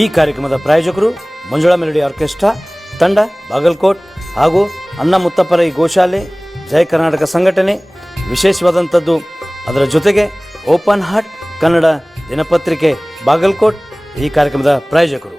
ಈ ಕಾರ್ಯಕ್ರಮದ ಪ್ರಾಯೋಜಕರು ಮಂಜುಳಾ ಮೆಲೋಡಿ ಆರ್ಕೆಸ್ಟ್ರಾ ತಂಡ ಬಾಗಲಕೋಟ್ ಹಾಗೂ ಅನ್ನ ಮುತ್ತಪ್ಪರೈ ಗೋಶಾಲೆ ಜಯ ಕರ್ನಾಟಕ ಸಂಘಟನೆ. ವಿಶೇಷವಾದಂಥದ್ದು ಅದರ ಜೊತೆಗೆ ಓಪನ್ ಹಾರ್ಟ್ ಕನ್ನಡ ದಿನಪತ್ರಿಕೆ ಬಾಗಲಕೋಟ್ ಈ ಕಾರ್ಯಕ್ರಮದ ಪ್ರಾಯೋಜಕರು.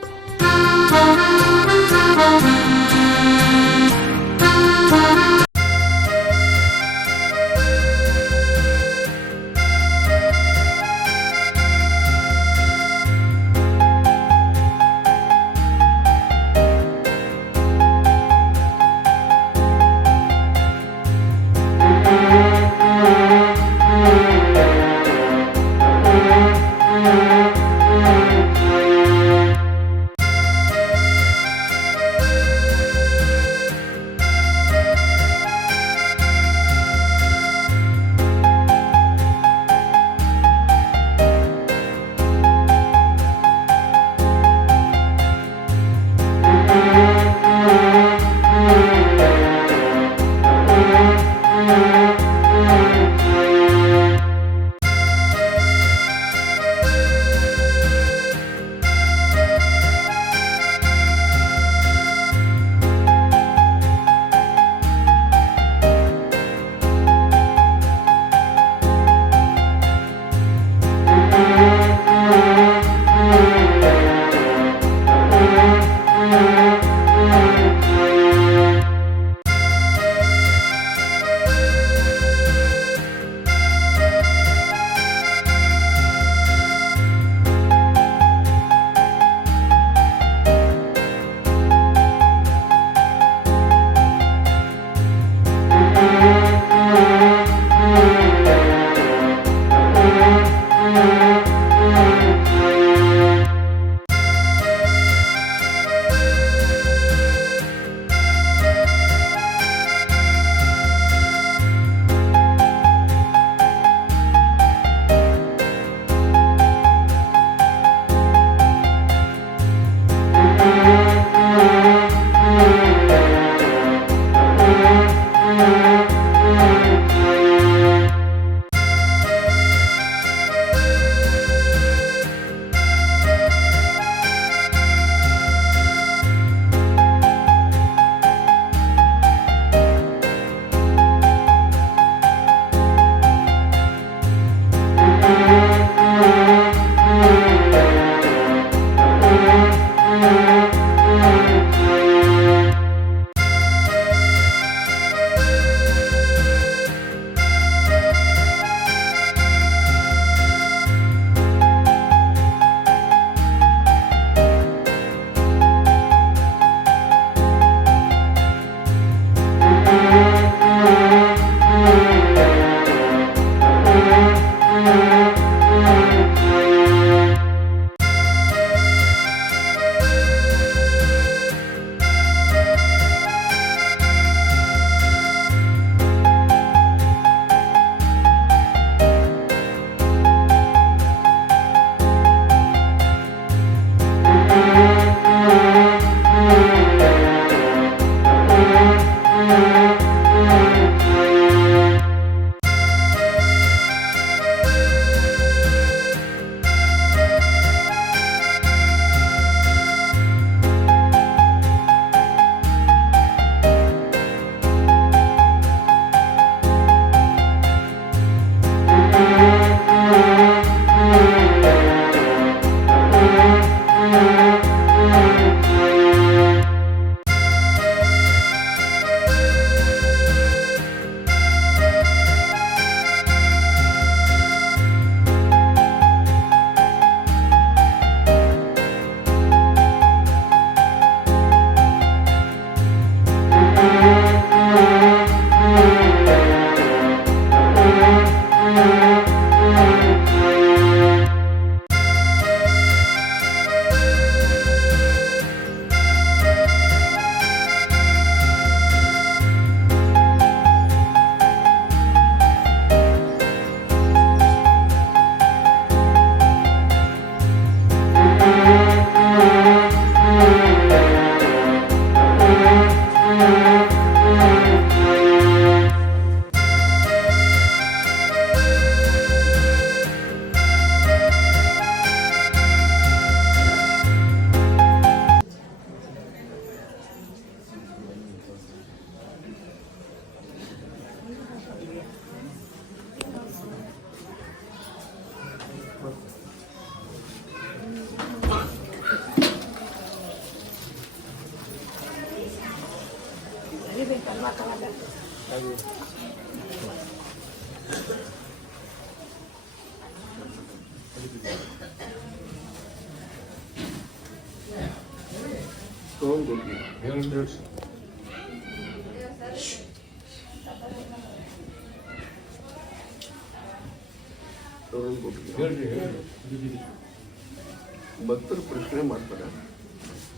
ಭಕ್ತರು ಪ್ರಶ್ನೆ ಮಾಡ್ತಾರೆ.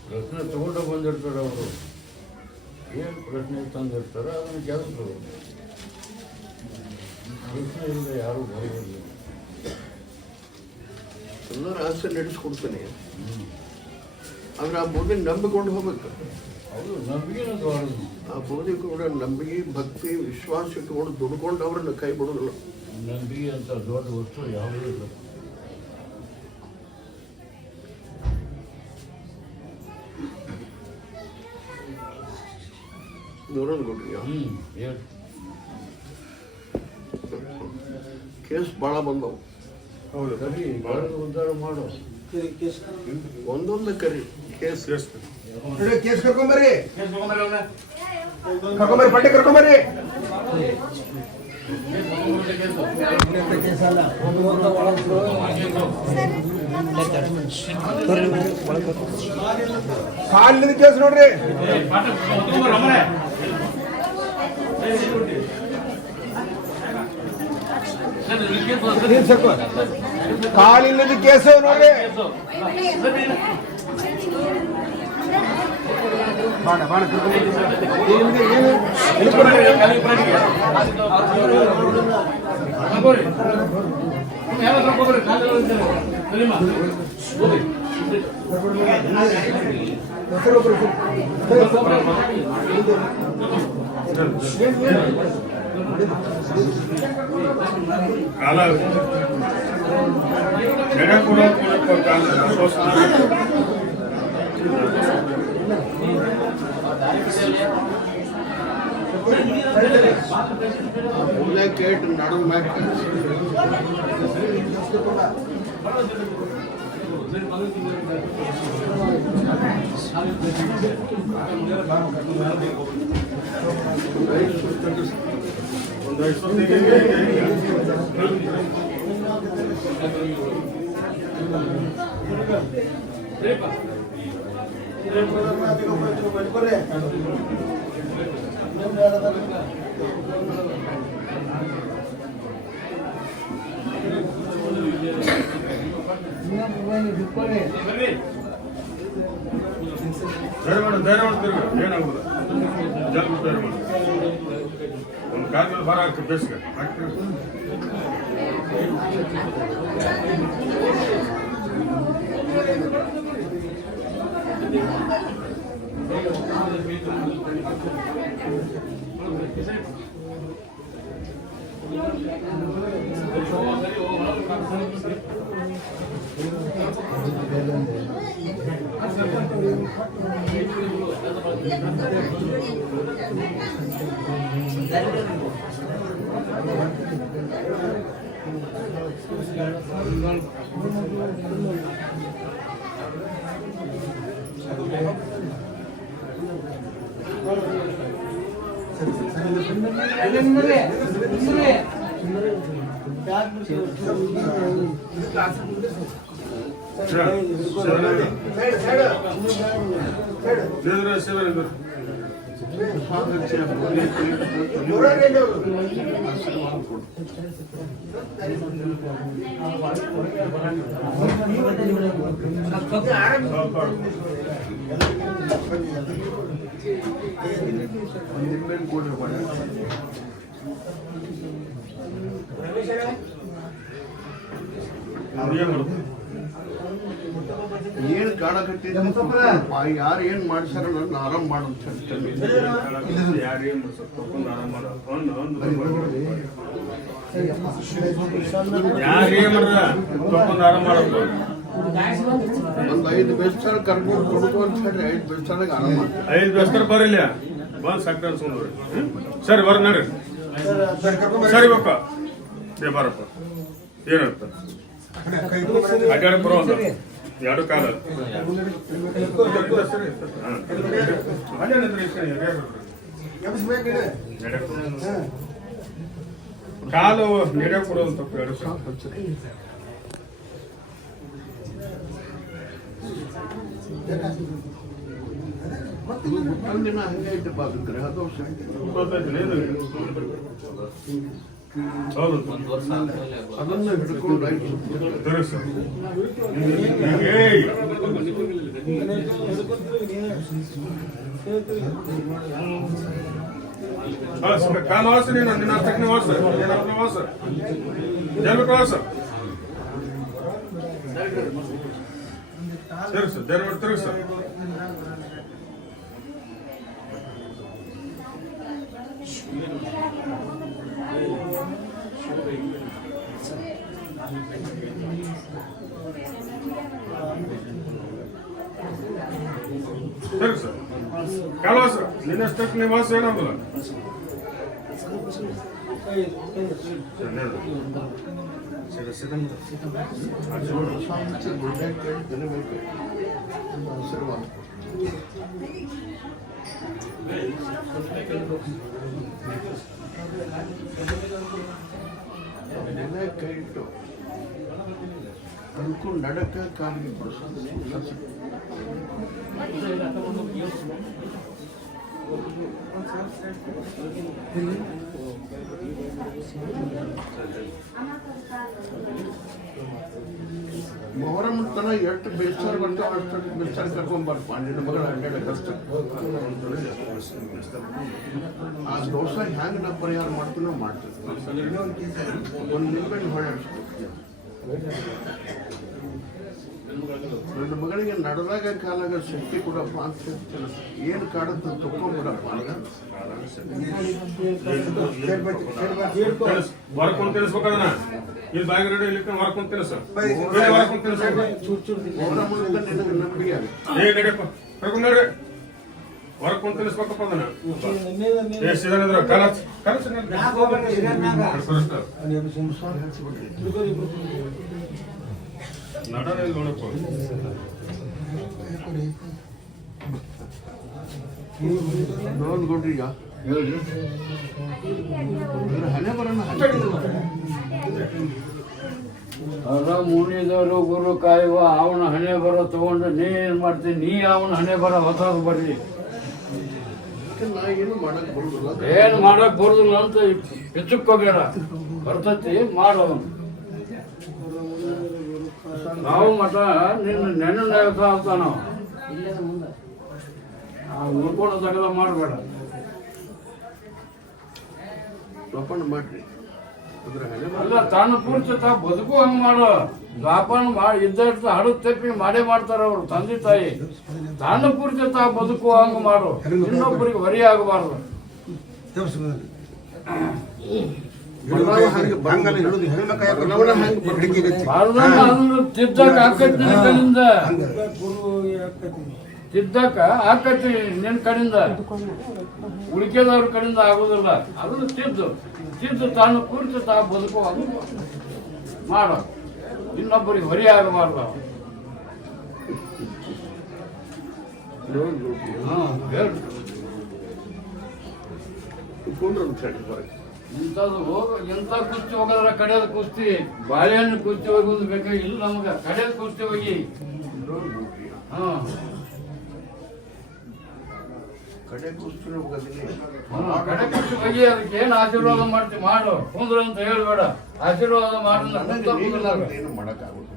ಪ್ರಶ್ನೆ ತಗೊಂಡು ಬಂದಿರ್ತಾರೆ ಅವರು. ಏನು ಪ್ರಶ್ನೆ ತಂದಿರ್ತಾರೆ ಅದನ್ನು ಕೆಲಸ ಪ್ರಶ್ನೆ ಇಲ್ಲದೆ ಯಾರು ಬರೋದಿಲ್ಲ. ಎಲ್ಲರ ಆಸೆ ನಡೆಸ್ಕೊಡ್ತಾನೆ. ಆದ್ರೆ ಆ ಬೋಧಿ ನಂಬಿಕೊಂಡು ಹೋಗ್ಬೇಕು. ಅದು ನಂಬಿಕೆನ ದೊಡ್ಡದು. ಆ ಬೋಧಿ ಕೂಡ ನಂಬಿಕೆ, ಭಕ್ತಿ, ವಿಶ್ವಾಸ ಇಟ್ಕೊಂಡು ದುಡ್ಕೊಂಡು ಅವ್ರನ್ನ ಕೈ ಬಿಡೋದಿಲ್ಲ. ನಂಬಿಕೆ ಅಂತ ದೊಡ್ಡ ವಸ್ತು ಯಾವುದೂ ಇಲ್ಲ. ನೋಡೋಣ ಕೊಡ್ರಿ. ಹೇಳಿ. ಕೇಸ್ ಭಾಳ ಬಂದವು. ಹೌದು ಕರಿ ಭಾಳ ಉದ್ಧಾರ ಮಾಡೋ ಒಂದೊಂದು ಕರಿ ಕೇಸ್ ಕೇಸ್ ಕರ್ಕೊಂಬರ್ರಿ, ಕರ್ಕೊಂಬರ್ರಿ, ಪಟ್ಟಿ ಕರ್ಕೊಂಬರ್ರಿ. ಕಾಲಿನ ಕೇಸ್ ನೋಡ್ರಿ. ಕಾಲಿಲ್ಲದ ಕೇಸು ನೋಡ್ರಿ. ಬಾಣ ಬಾಣ ಕಾಲ ಜನ ಕೂಡ ಕೇಟ್ ನಡು ಮ್ಯಾಕ್ ಧೈರ್ಯ ಮಾಡ್ತೀರಿ ಏನಾಗುದು ಜಲ್ದಿ ಧೈರ್ಯ ಮಾಡಿ ಒಂದು ಕಾಲ ಮೇಲೆ ಭಾರ ಆಗ್ತದೆ ಬೇಸಿಗೆ ಹಾಕ್ತೀರಿ ಏನು ಕಾಣಕತ್ತಿದ್ದ ಯಾರು ಏನ್ ಮಾಡ್ಸಾರ ನನ್ನ ಆರಾಮ್ ಮಾಡಂತ ಒಂದ್ 5 ಬೆಸ್ತಾರ ಕರ್ಕೊಂಡು ಕೊಡ್ತು ಅಂತ ಹೇಳಿ 5 ಬೆಸ್ತಾರಾಗ ಆರಾಮ್ ಮಾಡ್ತಾರೆ. 5 ಬೆಸ್ತಾರ ಬರಲಿಲ್ಲ ಬಂದು ಸಕ್ರೆ ಅನ್ಸ್ಕೊಂಡ್ರಿ. ಸರಿ ಬರ ನಡ್ರಿ ಸರಿ ಬಪ್ಪ ಏ ಬರಪ್ಪ ಏನಂತ ಅಡ್ಡಾಡ ಬರೋದು ಎರಡು ಕಾಲ ಎಬ್ಬಿಸ್ಬೇಕಿದೆ. ನಡೆ ಕಾಲು ನಡೆ ಕೊಡೋದು ತಪ್ಪು ಎರಡು ಒಂದಿನ ಹಂಗೆ ಇಟ್ಟಪ್ಪ ಅದು ಗ್ರಹ ದೋಷ ಹೌದು ಅದನ್ನ ಹಿಡ್ಕೊಂಡು ಆಯ್ತು ತಿರುಗಿಸ ಕಾಲು ವಾಸ ನೀನು ನಿನ್ನ ಅಷ್ಟಕ್ಕೆ ವಾಸ ವಾಸ ಜನ್ಮಕ್ಕೆ ವಾಸ ತಿರುಗಿಸ ಜನ್ಮ ತಿರುಗಿಸ ಸರಿ ಸರ್ ಕಾಲವಾಸ ನಿನ್ನಷ್ಟಕ್ಕೆ ನಿವಾಸ ಏನಾಗಲ್ಲ ಆಶೀರ್ವಾದ ಕೈ ಇಟ್ಟು ಅಂದ್ಕೊಂಡು ನಡಕ ಕಾಲಿಗೆ ಬಿಡಿಸೋದು ಮೊಹರಂ ತನ ಎಷ್ಟು ಬೇಸಾರ ಬರ್ತಾವ ಅಷ್ಟು ಬೇಸಾರ ಕರ್ಕೊಂಬರ್ಪ ನಿನ್ನ ಮಗಳ ಅಡ್ಡಾಡ ಕಷ್ಟ ಆ ದೋಷ ಹ್ಯಾಂಗ ನಾವು ಪರಿಹಾರ ಮಾಡ್ತೀವಿ ಮಾಡ್ತೀವಿ ಒಂದು ನಿಂಬೆಣ್ಣು ಹೊಳೆ ನನ್ನ ಮಗಳಿಗೆ ನಡೆದಾಗ ಕಾಲಾಗ ಶಕ್ತಿ ಕೊಡಪ್ಪ ಅಂತ ಹೇಳ್ತೇನೆ ಏನು ಕಾಡುತ್ತ ತಕೊಂಡ್ಬಿಡಪ್ಪ ವರ್ಕೊಂಡು ತಿನ್ನಿಸ್ಬೇಕದನ್ನ ಇಲ್ಲಿ ಬ್ಯಾಂಕ್ ರೆಡಿ ಇಲ್ಲಿ ವರ್ಕೊಂಡು ತಿನ್ನಿಸ ವರ್ಕೊಂಡು ನಿನಗೆ ನಂಬಿಕೆ ಆಗುತ್ತೆ ಏ ನಡಿಯಪ್ಪ ಕರ್ಕೊಂಡು ನೋಡ್ರಿ ವರ್ಕೊಂಡು ತಿನ್ನಿಸ್ಬೇಕಪ್ಪ ಅದನ್ನ ಎಷ್ಟು ಜನ ಇದ್ರ ಕನಸು ನಡನೇ ನೋಡಪ್ಪ ನೋಡ್ಕೊಡ್ರಿ ಈಗ ಹಣೆ ಬರೋಣ ಅದ ಮುನಿದವರು ಗುರು ಕಾಯುವ ಅವನ ಹಣೆ ಬರೋ ತಗೊಂಡು ನೀ ಏನ್ ಮಾಡ್ತೀನಿ ನೀ ಅವನ ಹಣೆ ಬರೋ ಹೊಸದು ಬರ್ರಿ ನಾ ಏನು ಮಾಡಕ್ ಬರುದಿಲ್ಲ ಏನ್ ಮಾಡಕ್ ಬರುದಿಲ್ಲ ಅಂತ ಹೆಚ್ಚುಕೋಬೇಡ ಬರ್ತತಿ ಮಾಡೋದು ನಾವು ಮಠ ನಿನ್ನ ನೆನ್ನೆ ಆಗ್ತಾ ನಾವು ಉಳ್ಕೊಂಡು ತಗದ ಮಾಡಬೇಡ ಜೋಪಾನ ಮಾಡ್ರಿ ಅದ್ರ ಹಣೆ ಅಲ್ಲ ತಾನು ಪೂರ್ತಿ ತಾ ಬದುಕು ಹಂಗ ಮಾಡೋ ಜ್ವಾಪಾನ ಮಾಡಿ ಇದ್ದ ಹಡದು ತಪ್ಪಿ ಮಾಡೇ ಮಾಡ್ತಾರ ಅವ್ರು ತಂದೆ ತಾಯಿ ತಾನು ಪೂರ್ತಿ ತಾ ಬದುಕು ಹಂಗ ಮಾಡು ಇನ್ನೊಬ್ಬರಿಗೆ ಹೊರಿ ಆಗಬಾರ್ದು ತಿದ್ದಕ ಆಕತಿ ನಿನ್ನ ಕಡೆಯಿಂದ ತಿದ್ದಕ ಆಕತಿ ನಿನ್ನ ಕಡೆಯಿಂದ ಉಳಿಕೆದವ್ರ ಕಡೆಯಿಂದ ಆಗುದಿಲ್ಲ ಅದನ್ನು ತಿದ್ದು ತಾನು ಕುರಿತು ತಾ ಬದುಕುವಾಗ ಮಾಡ ಇನ್ನೊಬ್ಬರಿಗೆ ಹೊರಿ ಆಗಬಾರ್ದು ಇಂಥದ್ದು ಎಂತ ಕುಸ್ತಿ ಹೋಗೋದ್ರ ಕಡೆಯದ ಕುಸ್ತಿ ಬಾಳೆಹಣ್ಣು ಕುಸ್ತಿ ಹೋಗೋದು ಬೇಕಾಗಿಲ್ಲ ನಮಗ ಕಡೆಯದ ಕುಸ್ತಿ ಹೋಗಿ ಕಡೆ ಕುಸ್ತಿ ಹೋಗೋದಿಲ್ಲ ಕಡೆ ಕುಸ್ತಿ ಹೋಗಿ ಅದಕ್ಕೆ ಏನ್ ಆಶೀರ್ವಾದ ಮಾಡ್ತಿ ಮಾಡು ಕುಂದ್ರು ಅಂತ ಹೇಳ್ಬೇಡ ಆಶೀರ್ವಾದ ಮಾಡಿದ್ರೆ ಏನು ಮಾಡಕ್ಕಾಗುತ್ತೆ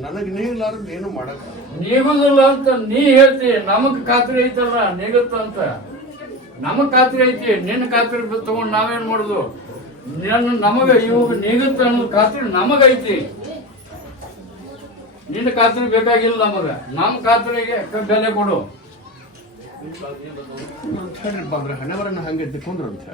ನನಗೆ ನೀಲಾರ್ದು ಏನು ಮಾಡಕ್ಕಾಗುತ್ತೆ ನೀಗುದಿಲ್ಲ ಅಂತ ನೀ ಹೇಳ್ತಿ ನಮಗ್ ಖಾತ್ರಿ ಐತಲ್ಲ ನೀಗುತ್ತಂತ ನಮಗ್ ಖಾತ್ರಿ ಐತಿ ನಿನ್ನ ಖಾತ್ರಿ ತಗೊಂಡು ನಾವೇನ್ ಮಾಡುದು ನಮಗ ಇವಾಗ ನೀಗುತ್ತ ಅನ್ನೋದು ಖಾತ್ರಿ ನಮಗೈತಿ ನಿನ್ನ ಖಾತ್ರಿ ಬೇಕಾಗಿಲ್ಲ ನಮಗ ನಮ್ಮ ಖಾತ್ರಿಗೆ ಬೆಲೆ ಕೊಡು ಅಂದ್ರೆ ಹಣೆ ಬರೋಣ ಹಂಗೆ ಕುಂದ್ರ ಅಂತ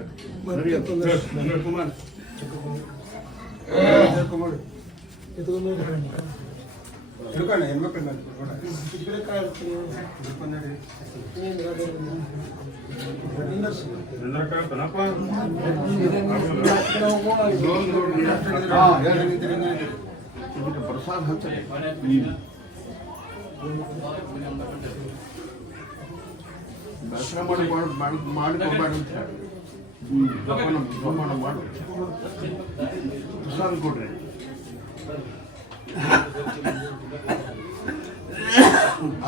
ಪ್ರಸಾದ ಹಂಚ ದಸರಾ ಮಾಡ್ಕೋಬೇಡ ಅಂತ ಹೇಳಿ ಜಪಾನ ಮಾಡು ಪ್ರಸಾದ ಕೊಡ್ರಿ.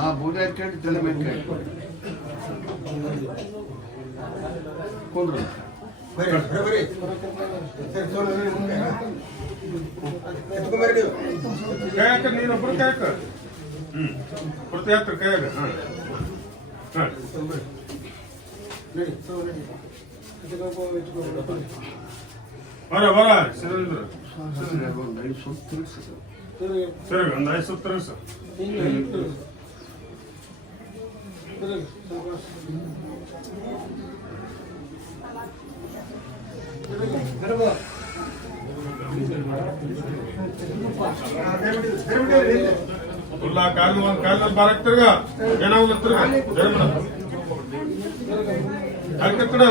ಆ ಬೂದೆ ಹಾಕೊಂಡು ತಲೆ ಮೇಲೆ ಕೊಂಡ್ರು ಕಾಯಕ ನೀನೊಬ್ಬರು ಕಾಯಕ ಪ್ರತಿ ಹತ್ರ ಕಾಯಕ ಬರ ಬರ ಸಿದ್ಧೇಂದ್ರ ಒಂದು 5 ಸುತ್ತು ಸರಿ ಒಂದು 5 ಸುತ್ತ ಸರ್ ಫುಲ್ಲ ಕಾಲು ಒಂದು ಕಾಲಲ್ಲಿ ಬಾರಕ್ ತಿರ್ಗ ಏನಾಗುತ್ತ ತಿರ್ಗ ಜಯ ಮಾಡ ಹಾಕತ್ತಡ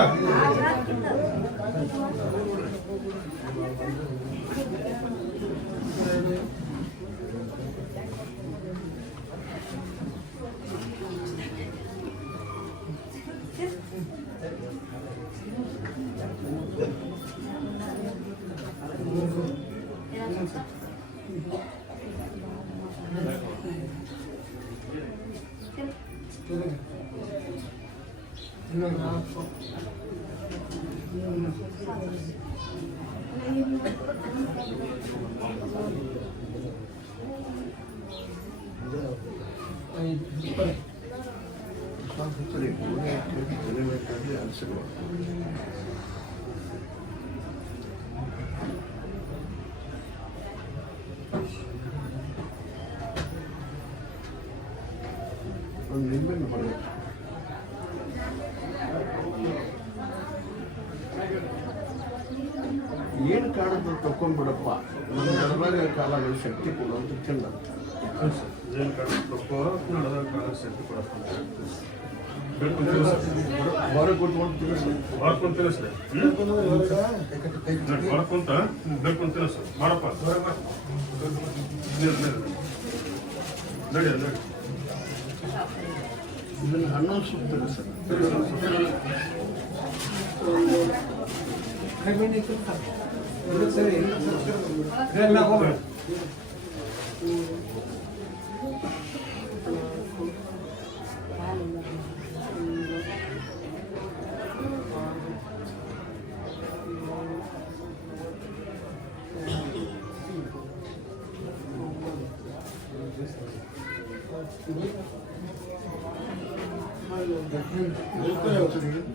ಸರಿ ಬೂದೆ ಹಾಕೊಂಡು ತಲೆ ಮೇಲೆ ಅನಿಸ್ಕೊಳ್ಳಿ. ಒಂದು ನಿಂಬೆಹಣ್ಣು ಹೊಡೆದು ಏನು ಕಾಡುತ್ತೆ ತಕೊಂಡ್ಬಿಡಪ್ಪ, ನಮ್ಮ ನಡದಾಗ ಕಾಲದಲ್ಲಿ ಶಕ್ತಿ ಕೊಡುವಂತ ಚೆಂದ. ಏನು ಕಾಡುತ್ತಪ್ಪ ನಡೆದ ಕಾಲ ಶಕ್ತಿ ಕೊಡಪ್ಪ ಹೊರ ಕೊಟ್ಕೊಂಡು ತಿಳಿಸಿ ಹೊರಕೊಂಡ್ ತಿಳಿಸ್ರಿ ಹೊರಕೊಂತ ಬೇಡ್ಕೊಂಡ್ ತಿಳಿಸು ಮಾಡಪ್ಪ ನಡಿ ನಡಿ ಇದನ್ನು ಹನ್ನೊಂದು ಸುತ್ತ ತಿಳಿಸಿ.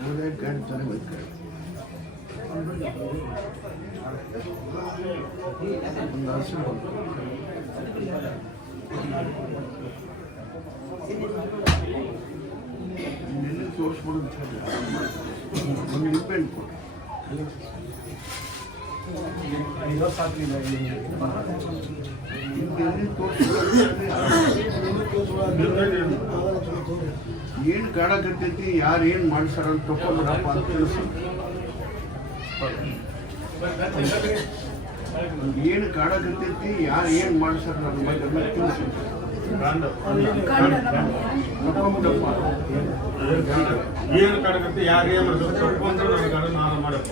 ಬೂದೆ ಹಾಕೊಂಡು ತಲೆ ಮೇಲೆ ಒಂದು ಹಸಿರು ನೆನೆ ತೋರಿಸ್ಬಿಡು ಅಂತ ಹೇಳಿ ಒಂದು ನಿಂಬೆಹಣ್ಣು ಕೊಡಿ. ಏನು ಕಾಡಕತ್ತೈತಿ, ಯಾರು ಏನು ಮಾಡ್ಸಾರ ಅಂತ ತಕೊಂಡ್ರಪ್ಪ ಅಂತ ತಿಳಿಸಿ. ಏನು ಕಾಡಕತ್ತೈತಿ, ಯಾರು ಏನು ಮಾಡ್ಸಾರ ನನ್ನ ಬಗ್ಗೆ ತಿಳಿಸಿ. ತಕೊಂಡ್ಬಿಡಪ್ಪ ಏನು ಕಾಡಕತ್ತೆ ಯಾರು ಏನು ಮಾಡ್ತಾರೆ ನನಗೆ ನಾನು ಮಾಡಪ್ಪ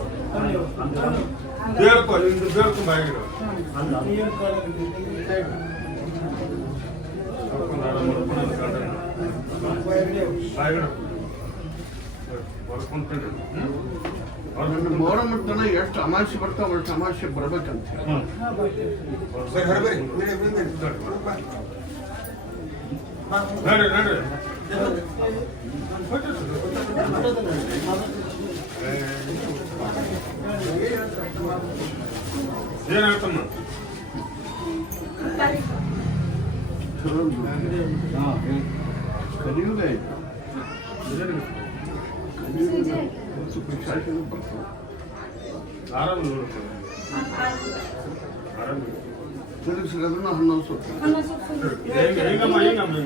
ಬೇಡ್ಕೊ ನಿಂದು ಬೇಡ್ಕೊ ಬಾಯಿಗಿಡು ಬಾಯಿಗಿಡು ಬರ್ಕೊಂತೀನಿ ನನ್ನ ಮೊಹರಂ ತನ ಎಷ್ಟು ಅಮಾವಾಸ್ಯೆ ಬರ್ತಾವ ಅಷ್ಟು ಅಮಾವಾಸ್ಯೆ ಬರ್ಬೇಕಂತ ನಡ್ರಿ ನಡ್ರಿ ಏನಾಗ್ತಮ್ಮ ಕಲಿಯುಗ ಆಯ್ತು. ಆರಾಮ ನೋಡ್ತೇವೆ ಆರಾಮ ತಿರುಗಿಸಿರೋದನ್ನ ಹನ್ನೊಂದು ಸುತ್ತ ಹಿಂಗಮ್ಮ ಹಿಂಗಮ್ಮ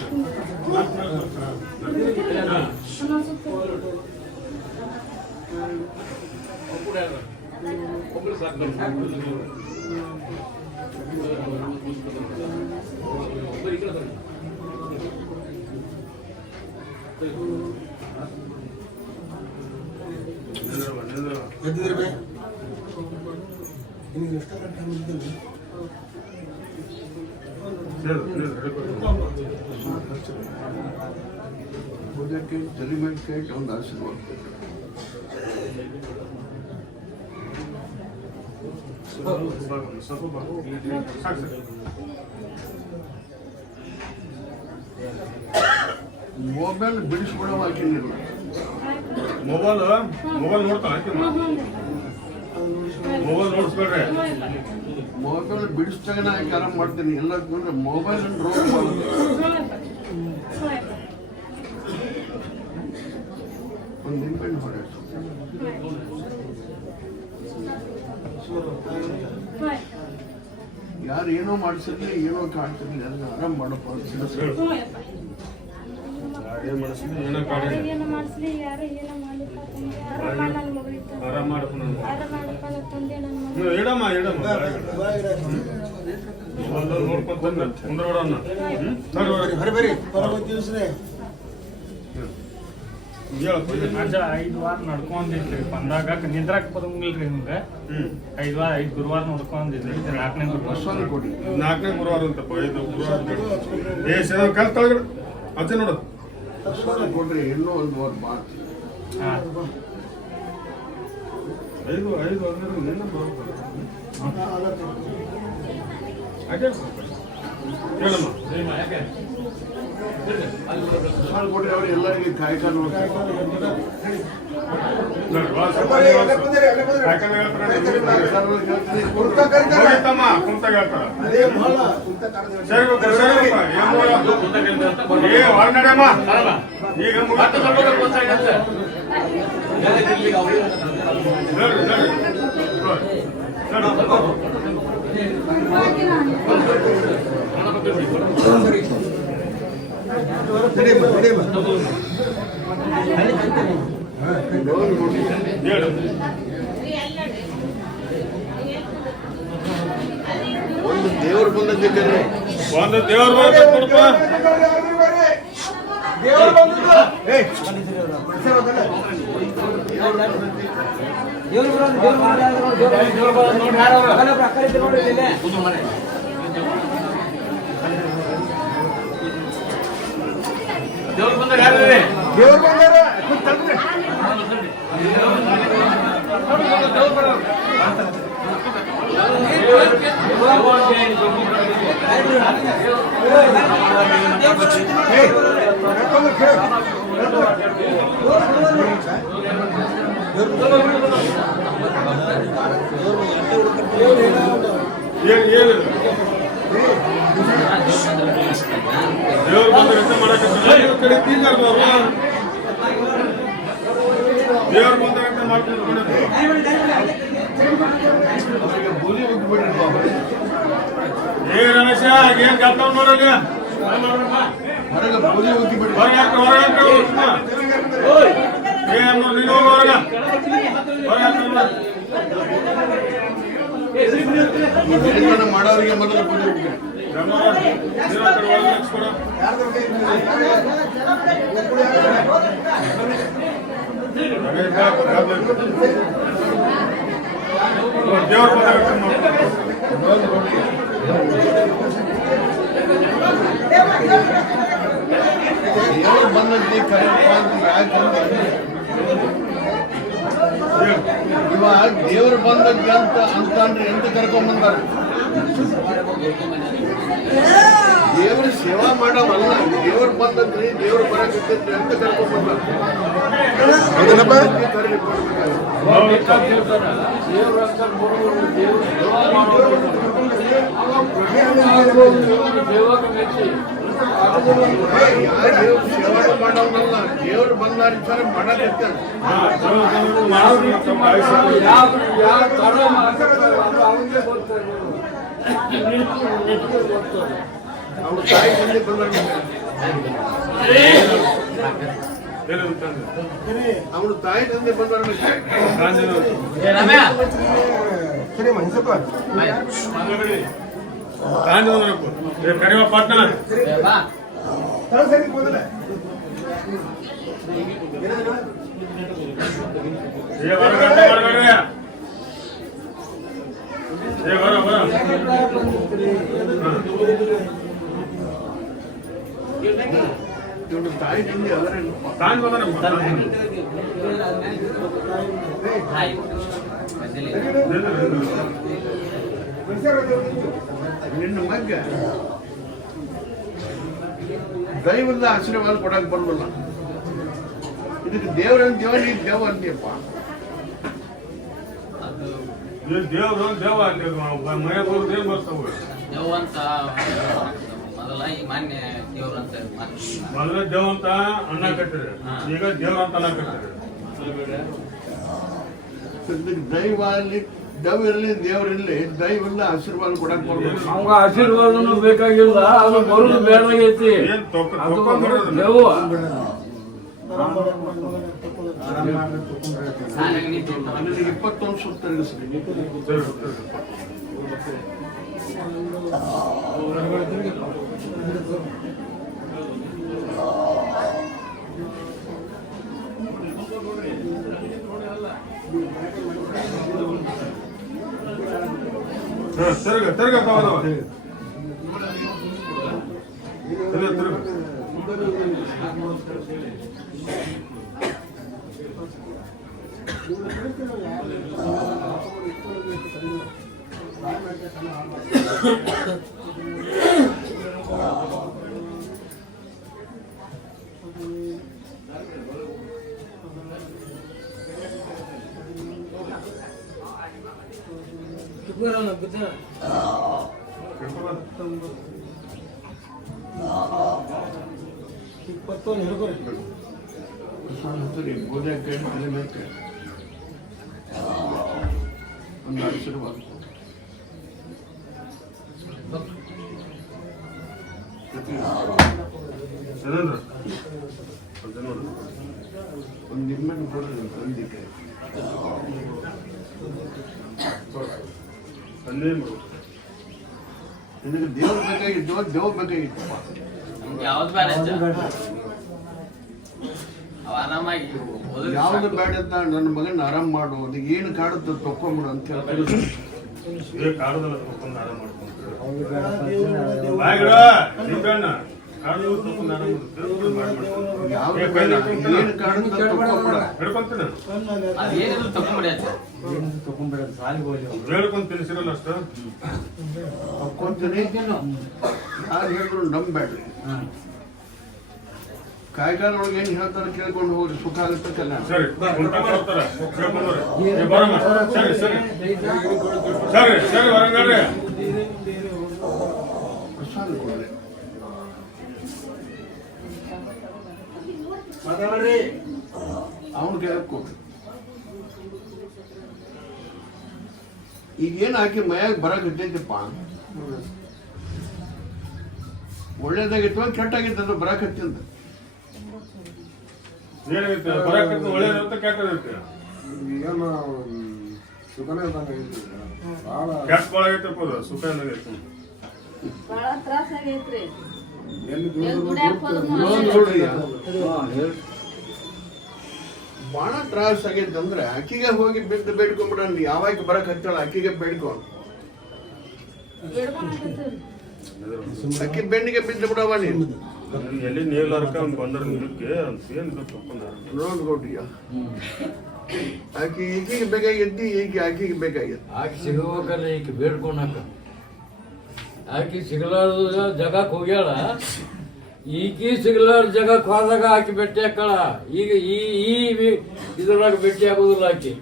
ಅದಕ್ಕೆ ತಲೆಮೆಟ್ಕಾಯಿ ಒಂದು ಆಶೀರ್ವಾದ ಮೊಬೈಲ್ ಬಿಡಿಸ್ಬಿಡೋ ಹಾಕಿಲ್ಲ ಮೊಬೈಲ್ ನೋಡ್ತಾನೆ ಮೊಬೈಲ್ ನೋಡಿಸ್ಬೇಡ್ರಿ ಮೊಬೈಲ್ ಬಿಡಿಸ್ದಾಗ ನಾ ಆರಾಮ್ ಮಾಡ್ತೀನಿ ಎಲ್ಲ ಮೊಬೈಲ್ ರೋಗ ಮಾಡುತ್ತೆ ಒಂದು ನಿಂಬೆಹಣ್ಣು ಹೊಡೆಯೋದು ಯಾರು ಏನೋ ಮಾಡಿಸಿರ್ಲಿ ಏನೋ ಕಾಡ್ತಿರ್ಲಿ ಎಲ್ಲ ಆರಾಮ್ ಮಾಡಪ್ಪ ಏನು ಮಾಡಿಸ್ಲಿ ಏನೋ ಕಾಡಿ ಆರಾಮ್ ಮಾಡಪ್ಪ ಇಡಮ್ಮ ನೋಡ್ಕೊಂತ ಕುಂದ್ರಬೇಡನ್ನ ಅಜ್ಜ 5 ವಾರ ನಡ್ಕೊಂಡಿದ್ರಿ ಬಂದಾಗ ನಿಂದ್ರಾಕ್ ಬರಂಗಿಲ್ರಿ ನಿಮ್ಗೆ 5 ಗುರುವಾರ ನೋಡ್ಕೊಂಡಿದ್ರಿ 4ನೇ ಗುರುವಾರ ಕೊಡಿ 4ನೇ ಗುರುವಾರ ಅಂತಪ್ಪ 5 ಗುರುವಾರ ಕಲ್ ತಳಗಡೆ ಅಜ್ಜ ನೋಡೋದು ಕೊಡ್ರಿ ಇನ್ನೂ ಒಂದು ವಾರ ಬಾಕಿ 5 ಅಂದ್ರೆ ನಿನ್ನ ಬರೋದು ಹೇಳಮ್ಮ ಕೊಡ್ರಿ ಅವ್ರು ಎಲ್ಲರಿಗೆ ಕಾಯ್ಕ ಒಂದು ದೇವ್ರು ಬಂದಿದ್ದಾರೆ ಒಂದು ದೇವ್ರು ಬರ್ಬೇಕು ದೇವ್ರು ಬಂದಾಗ ಯಾರು ದೇವ್ರು ಬಂದು ರಚನೆ ಮಾಡಕ್ಕೆ ಕಡೆ ದೇವ್ರು ಬಂದ ರಚನೆ ಮಾಡ್ಕೊಂಡು ಏ ರಮೇಶ ಏನ್ ಕಲ್ತಾವ್ ನೋಡಲ್ಲಿ ಹೊರಗೆ ಬೂದಿ ಉಗ್ಗಿಬಿಡಿ ಮಾಡೋರಿಗೆ ಮೊದಲು ಬೂದಿ ಉಗ್ಗಿಬಿಡಿ ದೇವ್ರ ದೇವ್ರು ಬಂದಂತೆ ಕರೆಕ್ಟ್ ಅಂತ ಯಾಕಂದ್ರೆ ಇವಾಗ ದೇವ್ರು ಬಂದದ್ದೆ ಅಂತ ಅಂದ್ರೆ ಎಂತ ಕರ್ಕೊಂಡ್ ಬಂದಾರ ದೇವ್ರ ಸೇವಾ ಮಾಡೋವಲ್ಲ ದೇವ್ರು ಬಂದದ್ರಿ ದೇವ್ರು ಬರಕತ್ತೈತ್ರಿ ಅಂತ ಕರ್ಕೊಂಡ್ ಬಂದಾರ ಸೇವಾ ಮಾಡೋವಲ್ಲ ದೇವ್ರು ಬಂದಾರ ಸರ್ ಮಾಡಕತ್ತಾರ ಅವ್ರ ತಾಯಿ ತಂದೆ ಬಂದಾಗ ಅವನು ತಾಯಿ ತಂದೆ ಬಂದಾಗ ಕರಿವ ಪಾಟ್ನ ಏ ಬರ ಗಂಟೆ ಮಾಡಬೇಡ್ರಿ. ಏ ಬರ ಇವ್ನು ತಾಯಿ ತಂದೆ ಅದರೇನು ತಾನು ಬಂದನಪ್ಪ. ನಿನ್ನ ಮಗ್ಗ ದೈವದ ಆಶೀರ್ವಾದ ಕೊಡಕ್ ಬರಲ್ಲ. ಇದಕ್ಕೆ ದೇವ್ರಂತೀವ ನೀ ದೇವ ಅಂತೀಯಪ್ಪ. ದೇವ್ರು ದೇವ ಅಲ್ಲಿ ಮನೆ ಬರೋದು ಏನ್ ಬರ್ತಾವೆ? ದೇವಂತ ಮೊದಲ ಈ ಮಾನ್ಯ ದೇವ್ರಂತ ಮೊದಲೇ ದೇವಂತ ಅನ್ನ ಕಟ್ಟಿದ್ರೆ ಈಗ ದೇವ್ರಂತ ಅನ್ನ ಕಟ್ಟಿದ್ರೆ ಇದಕ್ಕೆ ದೈವ ಅಲ್ಲಿ ದೈವ ಇರಲಿ ದೇವ್ರಿರ್ಲಿ ದೈವದ ಆಶೀರ್ವಾದ ಕೊಡಕ್ ಬರ್ಬೇಕು. ಅವಾಗ ಆಶೀರ್ವಾದನೂ ಬೇಕಾಗಿಲ್ಲ, ಅದು ಬರುದು ಬೇಡಾಗೈತಿ. ಏನ್ ಅದು ತೊಕೊಂಡ್ಬರೋದು? ದೇವ ಸಾಲಾಗಿ ನಿಂತು ನನಗೆ 21 ಸುತ್ತ ತಿರುಗಿಸ್ತೀನಿ. ತಿರ್ಗ ತಗೋದವ ತಿರ್ಗ ಗೋದಾಕ ಒಂದು ಆಶೀರ್ವಾದ ಒಂದು ನಿಮ್ಮನ್ನು ಕೊಡ್ರಿ ಒಂದಿಕ್ಕೆ ಇದಕ್ಕೆ ದೇವ್ರ ಬೇಕಾಗಿತ್ತು, ದೇವ್ ಬೇಕಾಗಿತ್ತಪ್ಪ. ನಮ್ಗೆ ಯಾವ್ದು ಬೇಡ ಅವ ಆರಾಮಾಗಿ ಯಾವ್ದು ಬೇಡ ಅಂತ ನನ್ನ ಮಗನ ಆರಾಮ್ ಮಾಡು, ಅದಕ್ಕೆ ಏನು ಕಾಡುತ್ತೆ ತಕೊಂಬಿಡು ಅಂತ ಹೇಳ್ತಾರೆ. ಕಾಡದಲ್ಲ ತಗೊಂಡು ಆರಾಮ ಯಾವ್ದು ಬೇಡ, ಏನು ಕಾಡುತ್ತೆ ತಕೊಂಬಿಡ. ಹಿಡ್ಕೊಂತೀನಿ ಅದೇನಿದ್ರು ತಗೊಂಡ್ಬಿಡಿ ಹೇಳ್ಕೊಂಡ್ ತಿನ್ಸಿರಲ್ಲ ಅಷ್ಟು ತಕೊಂತೀನಿ. ಯಾರು ಹೇಳಿದ್ರು ನಂಬೇಡ್ರಿ. ಕಾಯ್ಗಾಲೊಳಗೆ ಏನು ಹೇಳ್ತಾರೆ ಕೇಳ್ಕೊಂಡು ಹೋಗ್ರಿ, ಸುಖ ಆಗುತ್ತೆ ಕಲ್ಯಾಣ. ಸರಿ ಊಟ ಮಾಡ್ತಾರೆ ಕೇಳ್ಕೊಂಡ್ರೆ ಬರಮ್ಮ. ಸರಿ ಸರಿ ಸರಿ ಸರಿ ಹೊರಗಡೆ ಪ್ರಸಾದ ಕೊಡ್ರಿ. ಅವನು ಕೇಳಕ್ ಕೊಡ್ರಿ. ಈಗೇನು ಹಾಕಿ ಮೈಯಾಗ ಬರಕ್ ಹತ್ತೈತಿಪ್ಪ, ಒಳ್ಳೇದಾಗಿತ್ತು ಕೆಟ್ಟಾಗಿತ್ತು ಬರಕ್ ಹತ್ತಿಂದ. ಏನಾಗುತ್ತೆ ಬರಕತ್ತ ಒಳ್ಳೇದಿರುತ್ತೆ ಕೆಟ್ಟದಿರುತ್ತೆ. ಏನು ಸುಖನೇ ಕೆಟ್ಟ ಒಳಗೈತಪ್ಪ ಅದು ಸುಖ ಏನಾಗೈತೆ. ಬಹಳ ತ್ರಾಸ ಆಗೈತ್ರಿ. ನೋಡ್ರಿ ಬಾಳ ತ್ರಾಸ ಆಗೈತೆ ಅಂದ್ರೆ ಅಕ್ಕಿಗೆ ಹೋಗಿ ಬಿದ್ದು ಬೇಡ್ಕೊಂಡ್ಬಿಡ. ಯಾವಾಗ ಬರಕ್ ಹತ್ತಾಳ ಅಕ್ಕಿಗೆ ಬೇಡ್ಕೊಂಡು ಅಕ್ಕಿ ಬೆಣ್ಣಿಗೆ ಬಿದ್ದು ಬಿಡವ ನೀನು. ಎಲ್ಲಿ ನೀರ್ಲಾರ್ಕ ಅವ್ನು ಬಂದ್ರೆ ನಿಲ್ಲಕ್ಕೆ ಅಂತ ಏನು ತಕೊಂಡ ನೋಡ್ಕೊಟ್ಟಿಯ ಆಕಿ ಈಕಿಗೆ ಬೇಕಾಗಿದ್ದಿ, ಈಗ ಆಕಿಗೆ ಬೇಕಾಗಿತ್ತು. ಆಕಿ ಸಿಗಬೇಕಲ್ಲ, ಈಕಿ ಬೇಡ್ಕೊಳಕ. ಆಕಿ ಸಿಗಲಾರ್ದ ಜಗಕ್ಕೆ ಹೋಗ್ಯಾಳ, ಈಕಿ ಸಿಗಲಾರ್ದ ಜಗಕ್ಕೆ ಹೋದಾಗ ಆಕಿ ಭೇಟಿ ಹಾಕಳ. ಈಗ ಈ ಇದ್ರೊಳಗೆ ಭೇಟಿ ಆಗೋದಿಲ್ಲ ಆಕಿ.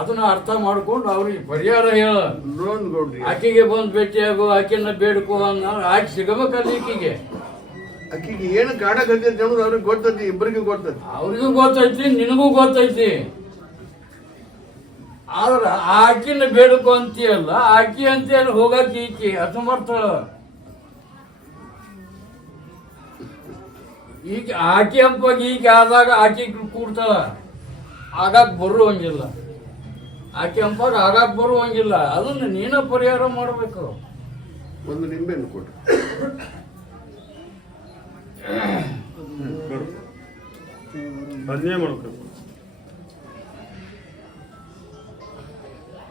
ಅದನ್ನ ಅರ್ಥ ಮಾಡ್ಕೊಂಡು ಅವ್ರಿಗೆ ಪರಿಹಾರ ಹೇಳ. ನೋಡ್ಕೊಡ್ರಿ ಆಕಿಗೆ ಬಂದು ಭೇಟಿ ಆಗೋ, ಆಕಿನ ಬೇಡ್ಕೋ ಅನ್ನ ಆಕಿ ಸಿಗಬೇಕಲ್ಲ ಈಕಿಗೆ. ಅಕ್ಕಿಗೆ ಏನು ಕಾಡಕ್ ಹತ್ತೈತಿ ಅನ್ನೋದು ಅವ್ರಿಗೆ ಗೊತ್ತೈತಿ, ಇಬ್ಬರಿಗೂ ಗೊತ್ತೈತಿ. ಅವ್ರಿಗೂ ಗೊತ್ತೈತಿ, ನಿನಗೂ ಗೊತ್ತೈತಿ. ಆದ್ರ ಆಕಿನ ಬೇಡ್ಕೊ ಅಂತೀಯಲ್ಲ, ಆಕಿ ಅಂತೇಳಿ ಹೋಗಕ್ ಈಕಿ ಅಸಮರ್ಥಳ. ಈಗ ಆಕಿ ಹಂಪಾಗಿ ಈಕೆ ಆದಾಗ ಆಕಿ ಕೂಡ್ತಾಳ, ಆಗಾಕ್ ಬರುವಂಗಿಲ್ಲ. ಆಕಿ ಹಂಪಾಗ ಆಗಾಕ್ ಬರುವಂಗಿಲ್ಲ. ಅದನ್ನ ನೀನ ಪರಿಹಾರ ಮಾಡ್ಬೇಕು. ಒಂದು ನಿಂಬೆಹಣ್ಣು ಕೊಡ್ರಿ. ಅದನ್ನೇ ಮಾಡ್ಬೇಕು.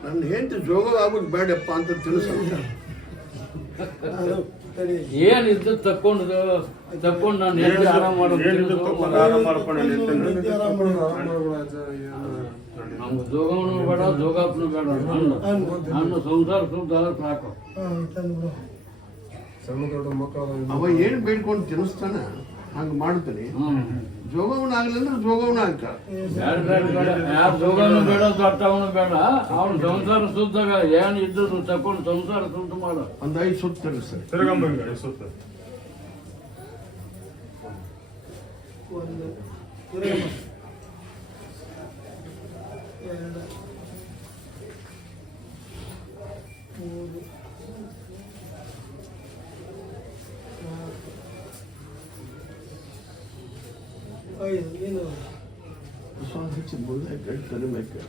ನನ್ನ ಹೆಂಡತಿ ಜೋಗ ಆಗೋದು ಬೇಡಪ್ಪ ಅಂತ ತಿಳಿಸಂತ. ಏನಿದ್ದು ತಕ್ಕೊಂಡು ನಾನು ಎಲ್ಲಿ ಆರಾಮ ಏನಿದ್ದು ತಗೊಂಡು ಆರಾಮ ಮಾಡ್ಕೊಂಡು ನಮ್ಗೆ ಜೋಗವನು ಬೇಡ ಜೋಗಾಪ್ನು ಬೇಡ ನನ್ನ ಸಂಸಾರ ಸುದ್ದ ಸಾಕು. ಸಣ್ಣ ದೊಡ್ಡ ಮಕ್ಕಳು ಅವ ಏನು ಬೇಡ್ಕೊಂಡು ತಿನ್ನಿಸ್ತಾನ ಹಂಗೆ ಮಾಡ್ತಾನೆ. ಜೋಗವನ ಆಗ್ಲಿಲ್ಲ ಜೋಗವನ ಹಾಕ. ಯಾರು ಜೋಗವನು ಬೇಡ ದೊಡ್ಡವನು ಬೇಡ, ಅವನು ಸಂಸಾರ ಶುದ್ಧ ಏನು ಇದ್ದದ್ದು ತಕೊಂಡು ಸಂಸಾರ ಶುದ್ಧ ಮಾಡ. ಒಂದು 5 ಸುತ್ತ ತಿನ್ನಿಸ್ತಾರೆ. ತಿರ್ಗಂಬಂಗ ಸುತ್ತ ಹಚ್ಚಿ ಮುಂದೆ ಕಡಿಬೇಕು.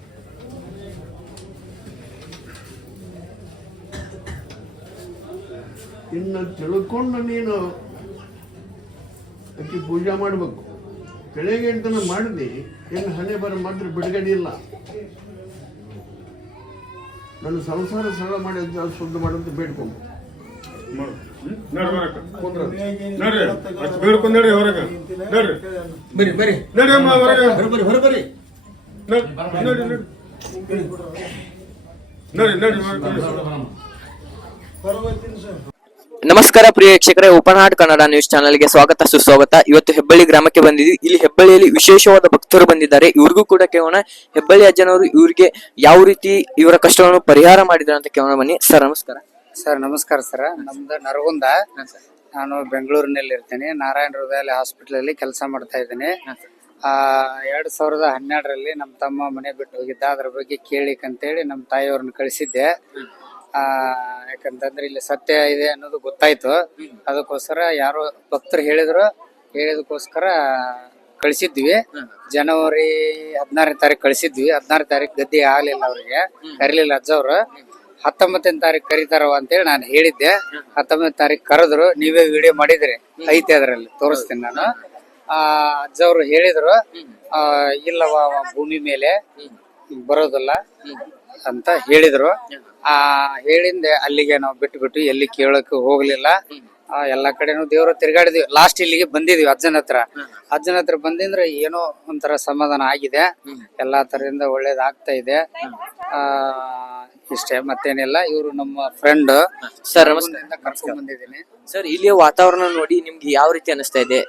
ಇನ್ನು ತಿಳ್ಕೊಂಡು ನೀನು ಅಕ್ಕಿ ಪೂಜೆ ಮಾಡಬೇಕು. ಬೆಳಗ್ಗೆ ಅಂತನ ಮಾಡಿದಿ, ಇನ್ನು ಹಣೆ ಬರ ಮಾತ್ರ ಬಿಡುಗಡೆ ಇಲ್ಲ. ನನ್ನ ಸಂಸಾರ ಸರಳ ಮಾಡಿ ಅಂತ ಶುದ್ಧ ಮಾಡಂತ ಬೇಡ್ಕೊಂಡು ನಡ್ರಿ ಬೇಡ್ಕೊಂಡ್ ನಡ್ರಿ ಹೊರಗ ನಡ್ರಿ ನಡ್ರಿ ಅಮ್ಮ ಹೊರಗ ನಡ್ರಿ ನಮಸ್ಕಾರ ಪ್ರಿಯ ವೀಕ್ಷಕರೇ, ಓಪನ್ ಹಾರ್ಟ್ ಕನ್ನಡ ನ್ಯೂಸ್ ಚಾನೆಲ್ಗೆ ಸ್ವಾಗತ ಸುಸ್ವಾಗತ. ಇವತ್ತು ಹೆಬ್ಬಳ್ಳಿ ಗ್ರಾಮಕ್ಕೆ ಬಂದಿದ್ವಿ. ಇಲ್ಲಿ ಹೆಬ್ಬಳ್ಳಿಯಲ್ಲಿ ವಿಶೇಷವಾದ ಭಕ್ತರು ಬಂದಿದ್ದಾರೆ. ಇವ್ರಿಗೂ ಕೂಡ ಕೇಳೋಣ ಹೆಬ್ಬಳ್ಳಿ ಅಜ್ಜನವರು ಇವರಿಗೆ ಯಾವ ರೀತಿ ಇವರ ಕಷ್ಟವನ್ನು ಪರಿಹಾರ ಮಾಡಿದ್ದಾರೆ ಅಂತ ಕೇಳೋಣ. ಬನ್ನಿ ಸರ್. ನಮಸ್ಕಾರ ಸರ್. ನಮಸ್ಕಾರ ಸರ್. ನಮ್ದು ನರಗುಂದ. ನಾನು ಬೆಂಗಳೂರಿನಲ್ಲಿ ಇರ್ತೇನೆ. ನಾರಾಯಣ ಹೃದಯ ಹಾಸ್ಪಿಟಲ್ ಅಲ್ಲಿ ಕೆಲಸ ಮಾಡ್ತಾ ಇದ್ದೇನೆ. 2012ರಲ್ಲಿ ನಮ್ಮ ತಮ್ಮ ಮನೆ ಬಿಟ್ಟು ಹೋಗಿದ್ದ. ಅದ್ರ ಬಗ್ಗೆ ಕೇಳಿಕಂತೇಳಿ ನಮ್ಮ ತಾಯಿಯವ್ರನ್ನ ಕಳಿಸಿದ್ದೆ. ಯಾಕಂತಂದ್ರೆ ಇಲ್ಲಿ ಸತ್ಯ ಇದೆ ಅನ್ನೋದು ಗೊತ್ತಾಯ್ತು. ಅದಕ್ಕೋಸ್ಕರ ಯಾರೋ ಭಕ್ತರು ಹೇಳಿದಕ್ಕೋಸ್ಕರ ಕಳಿಸಿದ್ವಿ. ಜನವರಿ 16ನೇ ತಾರೀಕು ಕಳಿಸಿದ್ವಿ. 16ನೇ ತಾರೀಕು ಗದ್ದೆ ಆಗ್ಲಿಲ್ಲ, ಅವ್ರಿಗೆ ಕರೀಲಿಲ್ಲ ಅಜ್ಜವ್ರು. 19ನೇ ತಾರೀಕು ಕರೀತಾರವ ಅಂತೇಳಿ ನಾನು ಹೇಳಿದ್ದೆ. 19ನೇ ತಾರೀಕು ಕರೆದ್ರು. ನೀವೇ ವಿಡಿಯೋ ಮಾಡಿದ್ರಿ, ಐತೆ ಅದ್ರಲ್ಲಿ ತೋರಿಸ್ತೀನಿ ನಾನು. ಅಜ್ಜವ್ರು ಹೇಳಿದ್ರು, ಇಲ್ಲವ ಭೂಮಿ ಮೇಲೆ ಬರೋದಿಲ್ಲ ಅಂತ ಹೇಳಿದ್ರು. ಹೇಳಿಂದೆ ಅಲ್ಲಿಗೆ ನಾವು ಬಿಟ್ಟು ಎಲ್ಲಿ ಕೇಳಕ್ ಹೋಗ್ಲಿಲ್ಲ. ಎಲ್ಲಾ ಕಡೆನೂ ದೇವ್ರ ತಿರ್ಗಾಡಿದ್ವಿ. ಲಾಸ್ಟ್ ಇಲ್ಲಿಗೆ ಬಂದಿದ್ವಿ ಅಜ್ಜನ ಹತ್ರ ಬಂದಿಂದ್ರೆ ಏನೋ ಒಂಥರ ಸಮಾಧಾನ ಆಗಿದೆ. ಎಲ್ಲಾ ತರದಿಂದ ಒಳ್ಳೇದಾಗ್ತಾ ಇದೆ. ಇಷ್ಟೇ, ಮತ್ತೇನಿಲ್ಲ. ಇವರು ನಮ್ಮ ಫ್ರೆಂಡ್ ಸರ್. ಕರ್ಕೊಂಡ್ ಬಂದಿದ್ದೀನಿ ಸರ್. ಇಲ್ಲಿಯ ವಾತಾವರಣ ನೋಡಿ ನಿಮ್ಗೆ ಯಾವ ರೀತಿ ಅನಿಸ್ತಾ ಇದೆ?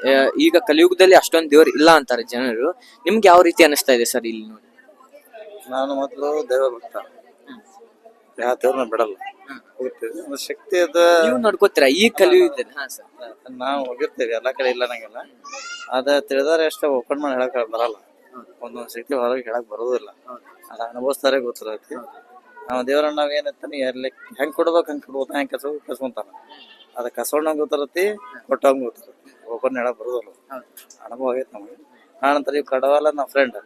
ಈಗ ಕಲಿಯುಗದಲ್ಲಿ ಅಷ್ಟೊಂದು ದೇವ್ರು ಇಲ್ಲ ಅಂತಾರೆ ಜನರು. ನಿಮ್ಗೆ ಯಾವ ರೀತಿ ಅನಿಸ್ತಾ ಇದೆ ಸರ್ ಇಲ್ಲಿ ನೋಡಿ? ನಾನು ಮೊದಲು ದೈವ ಭಕ್ತ, ಯಾವ ದೇವ್ರನ್ನ ಬಿಡಲ್ಲ. ಶಕ್ತಿ ಅದ ನೀವು ನೋಡ್ಕೋತೀರಾ ಈ ಕಲಿಯುಗದಲ್ಲಿ? ನಾವು ಹೋಗಿರ್ತೇವೆ ಎಲ್ಲಾ ಕಡೆ ಇಲ್ಲ ನಂಗೆಲ್ಲ. ಅದ ತಿಳಿದಾರೆ ಅಷ್ಟೇ, ಓಪನ್ ಮಾಡಿ ಹೇಳಕ್ ಬರಲ್ಲ. ಒಂದೊಂದ್ ಶಕ್ತಿ ಹೊರಗೆ ಹೇಳಕ್ ಬರೋದಿಲ್ಲ. ಅದ ಅನುಭವಿಸ್ತಾರೆ ಗೊತ್ತಿರತ್ತೆ. ನಾವು ದೇವ್ರನ್ನ ನಾವ್ ಏನಂತಾನೆ ಎಲ್ಲಿ ಹೆಂಗ್ ಕೊಡ್ಬೇಕು ಹಂಗ್ ಕೊಡ್ಬೋದು, ಹೆಂಗ್ ಕಸ್ಕೊಂತಾನ ಅದ ಕಸ್ಕೊಂಡ್ ಗೊತ್ತಿರತ್ತಿ, ಕೊಟ್ಟಂಗ್ ಗೊತ್ತಿರತ್ತಿ. ಓಪನ್ ಹೇಳಕ್ ಬರೋದಿಲ್ಲ. ಅನುಭವ ಆಗೈತೆ ನಮಗೆ. ನಾನಂತರ ಇವ್ ಕಡವಲ್ಲ ನಮ್ಮ ಫ್ರೆಂಡ್.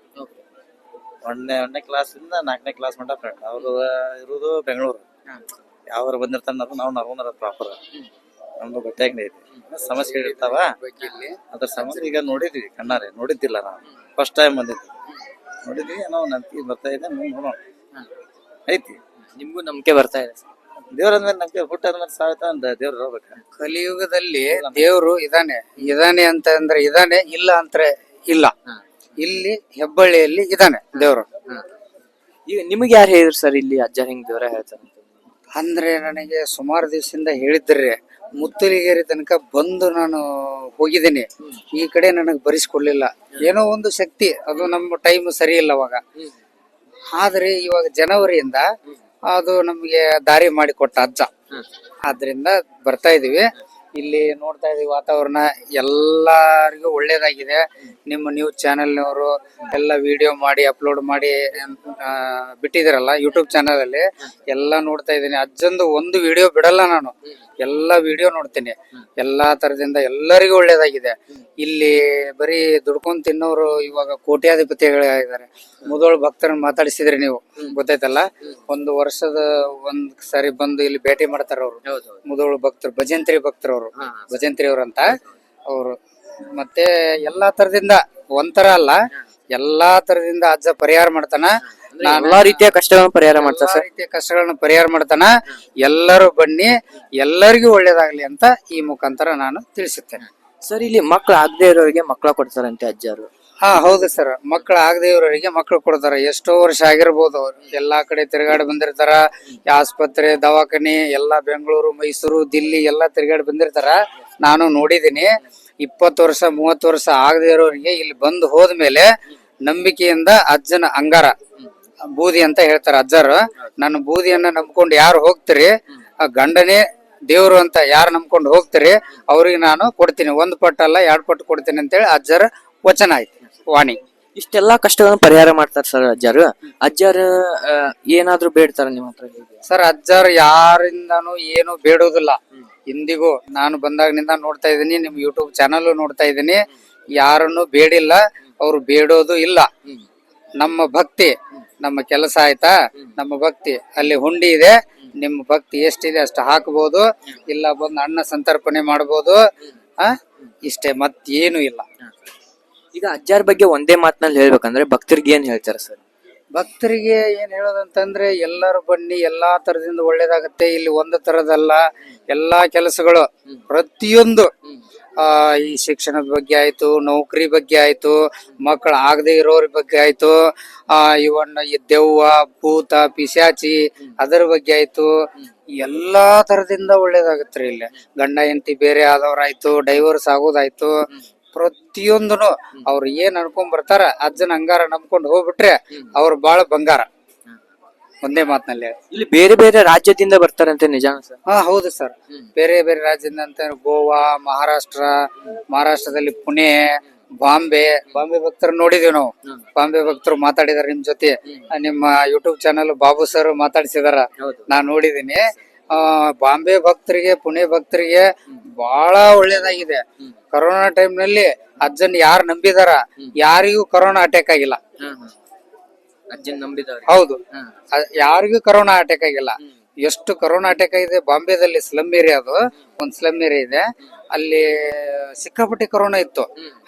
1ನೇ ಕ್ಲಾಸಿಂದ 4ನೇ ಕ್ಲಾಸ್ ಮಟ್ಟ ಫ್ರೆಂಡ್. ಅವ್ರು ಇರೋದು ಬೆಂಗಳೂರು. ಯಾವ್ರು ಬಂದಿರ್ತಾನ ನಾವು ನರಗುಂದ ಪ್ರಾಪರ್. ನಮ್ದು ಗೊತ್ತಾಗ್ನೇ ಐತಿ. ಸಮಸ್ಯೆ ಇರ್ತಾವ, ಅದ್ರ ಸಮಸ್ಯೆ ಈಗ ನೋಡಿದ್ವಿ ಕಣ್ಣಾರೆ. ನೋಡಿದ್ದಿಲ್ಲ ನಾವು, ಫಸ್ಟ್ ಟೈಮ್ ಬಂದಿದ್ವಿ. ನೋಡಿದ್ವಿ, ನಾವು ನಂಬಿಕೆ ಬರ್ತಾ ಇದೆ. ನೋಡೋಣ ಐತಿ. ನಿಮ್ಗೂ ನಂಬಿಕೆ ಬರ್ತಾ ಇದೆ? ದೇವ್ರಂದ್ಮೇಲೆ ನಂಬಿಕೆ, ಹುಟ್ಟಾದ್ಮೇಲೆ ಸಾಯ್ತಾ ಅಂತ ದೇವ್ರು ಇರ್ಬೇಕ. ಕಲಿಯುಗದಲ್ಲಿ ದೇವ್ರು ಇದಾನೆ ಅಂತ ಅಂದ್ರೆ ಇದಾನೆ, ಇಲ್ಲ ಅಂದ್ರೆ ಇಲ್ಲ. ಇಲ್ಲಿ ಹೆಬ್ಬಳ್ಳಿಯಲ್ಲಿ ಇದಾನೆ ದೇವ್ರು. ಈಗ ನಿಮ್ಗೆ ಯಾರು ಹೇಳಿದ್ರು ಸರ್ ಇಲ್ಲಿ ಅಜ್ಜ ಹಿಂಗ್ ದೇವ್ರ ಹೇಳ್ತಾರೆ ಅಂದ್ರೆ? ನನಗೆ ಸುಮಾರು ದಿವಸದಿಂದ ಹೇಳಿದ್ರಿ. ಮುತ್ತಲಿಗೇರಿ ತನಕ ಬಂದು ನಾನು ಹೋಗಿದ್ದೀನಿ. ಈ ಕಡೆ ನನಗೆ ಬರಿಸ್ಕೊಡ್ಲಿಲ್ಲ. ಏನೋ ಒಂದು ಶಕ್ತಿ, ಅದು ನಮ್ಮ ಟೈಮ್ ಸರಿ ಇಲ್ಲ ಅವಾಗ. ಆದ್ರೆ ಇವಾಗ ಜನವರಿಯಿಂದ ಅದು ನಮ್ಗೆ ದಾರಿ ಮಾಡಿ ಕೊಟ್ಟ ಅಜ್ಜ. ಆದ್ರಿಂದ ಬರ್ತಾ ಇದೀವಿ. ಇಲ್ಲಿ ನೋಡ್ತಾ ಇದೀವಿ ವಾತಾವರಣ ಎಲ್ಲರಿಗೂ ಒಳ್ಳೇದಾಗಿದೆ. ನಿಮ್ಮ ನ್ಯೂಸ್ ಚಾನೆಲ್ನವರು ಎಲ್ಲ ವಿಡಿಯೋ ಮಾಡಿ ಅಪ್ಲೋಡ್ ಮಾಡಿ ಬಿಟ್ಟಿದಿರಲ್ಲ ಯೂಟ್ಯೂಬ್ ಚಾನೆಲ್ ಅಲ್ಲಿ. ಎಲ್ಲ ನೋಡ್ತಾ ಇದ್ದೀನಿ. ಅಜ್ಜಂದು ಒಂದು ವಿಡಿಯೋ ಬಿಡಲ್ಲ ನಾನು, ಎಲ್ಲಾ ವಿಡಿಯೋ ನೋಡ್ತೀನಿ. ಎಲ್ಲಾ ತರದಿಂದ ಎಲ್ಲರಿಗೂ ಒಳ್ಳೇದಾಗಿದೆ. ಇಲ್ಲಿ ಬರೀ ದುಡ್ಕೊಂಡ್ ತಿನ್ನೋರು ಇವಾಗ ಕೋಟ್ಯಾಧಿಪತಿಗಳಿದ್ದಾರೆ. ಮುದೋಳು ಭಕ್ತರನ್ನ ಮಾತಾಡಿಸಿದ್ರಿ ನೀವು, ಗೊತ್ತಾಯ್ತಲ್ಲ. ಒಂದು ವರ್ಷದ ಒಂದ್ ಸಾರಿ ಬಂದು ಇಲ್ಲಿ ಭೇಟಿ ಮಾಡ್ತಾರ ಅವ್ರು. ಮುದೋಳು ಭಕ್ತರು, ಭಜಂತ್ರಿ ಭಕ್ತರು ಅವರು, ಭಜಂತ್ರಿ ಅವ್ರಂತ ಅವರು. ಮತ್ತೆ ಎಲ್ಲಾ ತರದಿಂದ ಒಂಥರ ಅಲ್ಲ, ಎಲ್ಲಾ ತರದಿಂದ ಅಜ್ಜ ಪರಿಹಾರ ಮಾಡ್ತಾನ. ಎಲ್ಲಾ ರೀತಿಯ ಕಷ್ಟಗಳನ್ನು ಪರಿಹಾರ ಮಾಡ್ತಾರೆ ಎಲ್ಲಾ ಸರ್. ರೀತಿಯ ಕಷ್ಟಗಳನ್ನ ಪರಿಹಾರ ಮಾಡ್ತಾನ. ಎಲ್ಲರೂ ಬನ್ನಿ, ಎಲ್ಲರಿಗೂ ಒಳ್ಳೇದಾಗ್ಲಿ ಅಂತ ಈ ಮುಖಾಂತರ ನಾನು ತಿಳಿಸುತ್ತೇನೆ. ಸರ್, ಇಲ್ಲಿ ಮಕ್ಳು ಆಗದೆ ಇರೋರಿಗೆ ಮಕ್ಳ ಕೊಡ್ತಾರಂತೆ ಅಜ್ಜಾರು. ಹೌದು ಸರ್, ಮಕ್ಕಳು ಆಗದೆ ಇರೋರಿಗೆ ಮಕ್ಕಳು ಕೊಡ್ತಾರ. ಎಷ್ಟೋ ವರ್ಷ ಆಗಿರ್ಬೋದು, ಅವ್ರು ಎಲ್ಲಾ ಕಡೆ ತಿರುಗಾಡಿ ಬಂದಿರ್ತಾರ. ಆಸ್ಪತ್ರೆ, ದವಾಖಾನೆ ಎಲ್ಲಾ ಬೆಂಗಳೂರು, ಮೈಸೂರು, ದಿಲ್ಲಿ ಎಲ್ಲಾ ತಿರುಗಾಡಿ ಬಂದಿರ್ತಾರ. ನಾನು ನೋಡಿದೀನಿ. 20 ವರ್ಷ 30 ವರ್ಷ ಆಗದೆ ಇರೋರಿಗೆ ಇಲ್ಲಿ ಬಂದು ಹೋದ್ಮೇಲೆ ನಂಬಿಕೆಯಿಂದ ಅಜ್ಜನ ಅಂಗಾರ ಬೂದಿ ಅಂತ ಹೇಳ್ತಾರ ಅಜ್ಜರು. ನನ್ನ ಬೂದಿಯನ್ನ ನಂಬ್ಕೊಂಡು ಯಾರು ಹೋಗ್ತೀರಿ, ಆ ಗಂಡನೇ ದೇವ್ರು ಅಂತ ಯಾರು ನಂಬ್ಕೊಂಡು ಹೋಗ್ತೀರಿ ಅವ್ರಿಗೆ ನಾನು ಕೊಡ್ತೀನಿ. 1 ಪಟ್ಟು ಅಲ್ಲ 2 ಪಟ್ಟು ಕೊಡ್ತೀನಿ ಅಂತೇಳಿ ಅಜ್ಜರ ವಚನ ಐತಿ, ವಾಣಿ. ಇಷ್ಟೆಲ್ಲಾ ಕಷ್ಟಗಳನ್ನು ಪರಿಹಾರ ಮಾಡ್ತಾರೆ ಸರ್ ಅಜ್ಜಾರು. ಅಜ್ಜಾರು ಏನಾದ್ರು ಬೇಡ್ತಾರ ನಿಮ್ಮ ಹತ್ರ? ಸರ್, ಅಜ್ಜಾರು ಯಾರಿಂದಾನು ಏನು ಬೇಡೋದಿಲ್ಲ. ಇಂದಿಗೂ ನಾನು ಬಂದಾಗಿನಿಂದ ನೋಡ್ತಾ ಇದ್ದೀನಿ, ನಿಮ್ ಯೂಟ್ಯೂಬ್ ಚಾನಲ್ ನೋಡ್ತಾ ಇದ್ದೀನಿ. ಯಾರನ್ನು ಬೇಡಿಲ್ಲ, ಅವ್ರು ಬೇಡೋದು ಇಲ್ಲ. ನಮ್ಮ ಭಕ್ತಿ, ನಮ್ಮ ಕೆಲಸ ಆಯ್ತಾ, ನಮ್ಮ ಭಕ್ತಿ ಅಲ್ಲಿ ಹುಂಡಿ ಇದೆ. ನಿಮ್ಮ ಭಕ್ತಿ ಎಷ್ಟಿದೆ ಅಷ್ಟು ಹಾಕಬಹುದು, ಇಲ್ಲ ಬಂದು ಅನ್ನ ಸಂತರ್ಪಣೆ ಮಾಡಬಹುದು. ಇಷ್ಟೇ, ಮತ್ತೇನು ಇಲ್ಲ. ಈಗ ಅಜ್ಜಾರ್ ಬಗ್ಗೆ ಒಂದೇ ಮಾತಿನಲ್ಲಿ ಹೇಳ್ಬೇಕಂದ್ರೆ ಭಕ್ತರಿಗೆ ಏನ್ ಹೇಳ್ತಾರೆ ಸರ್? ಭಕ್ತರಿಗೆ ಏನ್ ಹೇಳೋದಂತಂದ್ರೆ, ಎಲ್ಲರೂ ಬನ್ನಿ, ಎಲ್ಲಾ ತರದಿಂದ ಒಳ್ಳೇದಾಗತ್ತೆ. ಇಲ್ಲಿ ಒಂದು ತರದಲ್ಲ, ಎಲ್ಲಾ ಕೆಲಸಗಳು ಪ್ರತಿಯೊಂದು ಈ ಶಿಕ್ಷಣದ ಬಗ್ಗೆ ಆಯ್ತು, ನೌಕರಿ ಬಗ್ಗೆ ಆಯ್ತು, ಮಕ್ಕಳು ಆಗದೆ ಇರೋರ ಬಗ್ಗೆ ಆಯ್ತು, ಇವನ್ ಈ ದೆವ್ವ, ಭೂತ, ಪಿಶಾಚಿ ಅದರ ಬಗ್ಗೆ ಆಯ್ತು. ಎಲ್ಲಾ ತರದಿಂದ ಒಳ್ಳೇದಾಗತ್ರಿ. ಇಲ್ಲಿ ಗಂಡ ಹೆಂಡತಿ ಬೇರೆ ಆದವ್ರಾಯ್ತು, ಡೈವರ್ಸ್ ಆಗೋದಾಯ್ತು, ಪ್ರತಿಯೊಂದನು ಅವ್ರು ಏನ್ ಅನ್ಕೊಂಡ್ ಬರ್ತಾರ ಅಜ್ಜನ ಅಂಗಾರ ನಂಬ್ಕೊಂಡು ಹೋಗ್ಬಿಟ್ರೆ ಅವ್ರು ಬಾಳ ಬಂಗಾರ. ಒಂದೇ ಮಾತಿನಲ್ಲಿ ಇಲ್ಲಿ ಬೇರೆ ಬೇರೆ ರಾಜ್ಯದಿಂದ ಬರ್ತಾರಂತೆ, ನಿಜಾನ ಸರ್? ಹೌದು ಸರ್, ಬೇರೆ ಬೇರೆ ರಾಜ್ಯದಿಂದ ಅಂತ ಗೋವಾ, ಮಹಾರಾಷ್ಟ್ರದಲ್ಲಿ ಪುಣೆ, ಬಾಂಬೆ ಭಕ್ತರು ನೋಡಿದೀವಿ ನಾವು. ಬಾಂಬೆ ಭಕ್ತರು ಮಾತಾಡಿದಾರೆ ನಿಮ್ ಜೊತೆ. ನಿಮ್ಮ ಯೂಟ್ಯೂಬ್ ಚಾನಲ್ ಬಾಬು ಸರ್ ಮಾತಾಡ್ಸಿದಾರ, ನಾನ್ ನೋಡಿದೀನಿ. ಬಾಂಬೆ ಭಕ್ತರಿಗೆ, ಪುಣೆ ಭಕ್ತರಿಗೆ ಬಹಳ ಒಳ್ಳೇದಾಗಿದೆ. ಕೊರೋನಾ ಟೈಮ್ ನಲ್ಲಿ ಅಜ್ಜನ್ ಯಾರು ನಂಬಿದಾರ ಯಾರಿಗೂ ಕೊರೋನಾ ಅಟ್ಯಾಕ್ ಆಗಿಲ್ಲ. ಹೌದು, ಯಾರಿಗೂ ಕೊರೋನಾ ಅಟ್ಯಾಕ್ ಆಗಿಲ್ಲ. ಎಷ್ಟು ಕೊರೋನಾ ಅಟ್ಯಾಕ್ ಆಗಿದೆ ಬಾಂಬೆದಲ್ಲಿ. ಸ್ಲಮ್ ಏರಿಯಾ, ಅದು ಒಂದ್ ಸ್ಲಮ್ ಏರಿಯಾ ಇದೆ, ಅಲ್ಲಿ ಸಿಕ್ಕಾಪಟ್ಟೆ ಕೊರೋನಾ ಇತ್ತು.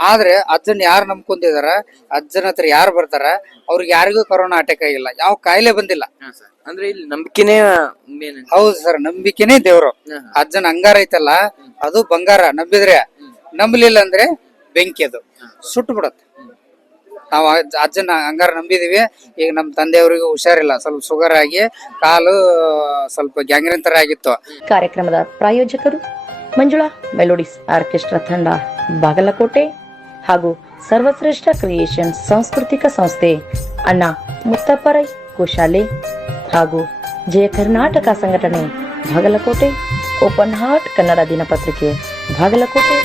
ಆದ್ರೆ ಅಜ್ಜನ್ ಯಾರು ನಂಬ್ಕೊಂಡಿದಾರ, ಅಜ್ಜನ ಹತ್ರ ಯಾರು ಬರ್ತಾರ ಅವ್ರಿಗೆ ಯಾರಿಗೂ ಕೊರೋನಾ ಅಟ್ಯಾಕ್ ಆಗಿಲ್ಲ, ಯಾವ ಕಾಯಿಲೆ ಬಂದಿಲ್ಲ. ಅಂದ್ರೆ ಇಲ್ಲಿ ನಂಬಿಕೆನೇ. ಹೌದು ಸರ್, ನಂಬಿಕೆನೇ ದೇವ್ರು. ಅಜ್ಜನ ಅಂಗಾರ ಐತಲ್ಲ ಅದು ಬಂಗಾರ. ನಂಬಿದ್ರೆ, ನಂಬಲಿಲ್ಲ ಅಂದ್ರೆ ಬೆಂಕಿ, ಅದು ಸುಟ್ಟು ಬಿಡತ್ತೆ. ನಾವು ಅಜ್ಜನ ಅಂಗಾರ ನಂಬಿದೀವಿ. ಈಗ ನಮ್ ತಂದೆಯವರಿಗೂ ಹುಷಾರಿಲ್ಲ, ಸ್ವಲ್ಪ ಶುಗರ್ ಆಗಿ ಕಾಲು ಸ್ವಲ್ಪ ಗ್ಯಾಂಗ್ರೀನ್ ತರ ಆಗಿತ್ತು. ಕಾರ್ಯಕ್ರಮದ ಪ್ರಾಯೋಜಕರು ಮಂಜುಳಾ ಮೆಲೋಡಿಸ್ ಆರ್ಕೆಸ್ಟ್ರಾ ತಂಡ ಬಾಗಲಕೋಟೆ ಹಾಗೂ ಸರ್ವಶ್ರೇಷ್ಠ ಕ್ರಿಯೇಷನ್ ಸಾಂಸ್ಕೃತಿಕ ಸಂಸ್ಥೆ ಅಣ್ಣ ಮುತ್ತಪ್ಪರೈ ಗೋಶಾಲೆ ಹಾಗೂ ಜಯ ಕರ್ನಾಟಕ ಸಂಘಟನೆ ಬಾಗಲಕೋಟೆ, ಓಪನ್ ಹಾರ್ಟ್ ಕನ್ನಡ ದಿನಪತ್ರಿಕೆ ಬಾಗಲಕೋಟೆ.